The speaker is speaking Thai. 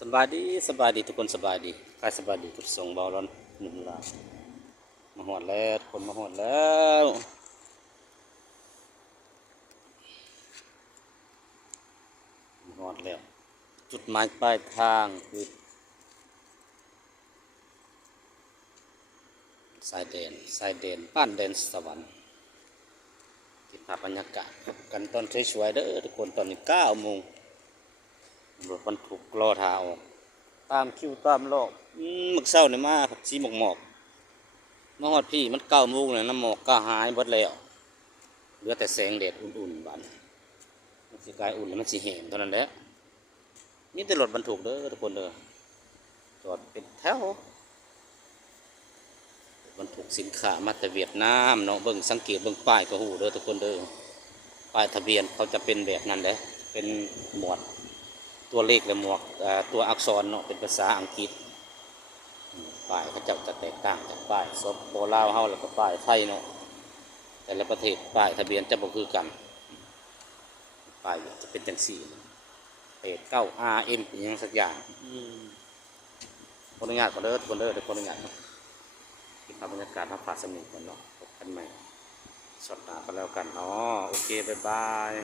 สบายดีทุกคนสบายดีกายสบายดีทุกส่งเบาร้อนหนุ่มลามาหอดแล้วคนมาหอดแล้วมาหอดแล้วจุดหมายปลายทางคือสายแดนบ้านแดนสวรรค์ที่ภาพบรรยากาศพบกันตอนสวยๆเด้อทุกคนตอนนี้9 โมงรถบรรทุกรอทาออกตามคิวตามรอบมึกเศร้าเนี่ยมาผักชีหมอกมาฮอดพี่มัน9 โมงเลยน้ำหมอกก็หายหมดแล้วเหลือแต่แสงแดดอุ่นๆบ้านมันสิกลายอุ่นแล้วมันสิแห้งเท่านั้นแหละนี่แต่รถบรรทุกเด้อทุกคนเด้อจอดเป็นแถวบรรทุกสินค้ามาแต่เวียดนามเนาะเบิ่งสังเกตเบิ่งป้ายก็ฮู้เด้อทุกคนเด้อป้ายทะเบียนเขาจะเป็นแบบนั้นแหละเป็นหมวดตัวเลขและหมวดตัวอักษรเนาะเป็นภาษาอังกฤษป้ายเขาจะแตกต่างจากป้ายสปลาวเฮาแล้วก็ป้ายไทยเนาะแต่ละประเทศป้ายทะเบียนจะบ่คือกันป้ายจะเป็นจังซี่89 RM เป็นหยังสักอย่างขออนุญาตก่อนเด้อทุกคนเด้อขออนุญาตเนาะที่ภาพบรรยากาศมาฝากสำนึกก่อนเนาะพบกันใหม่ช็อตหน้ากันแล้วกันเนาะโอเคบ๊ายบาย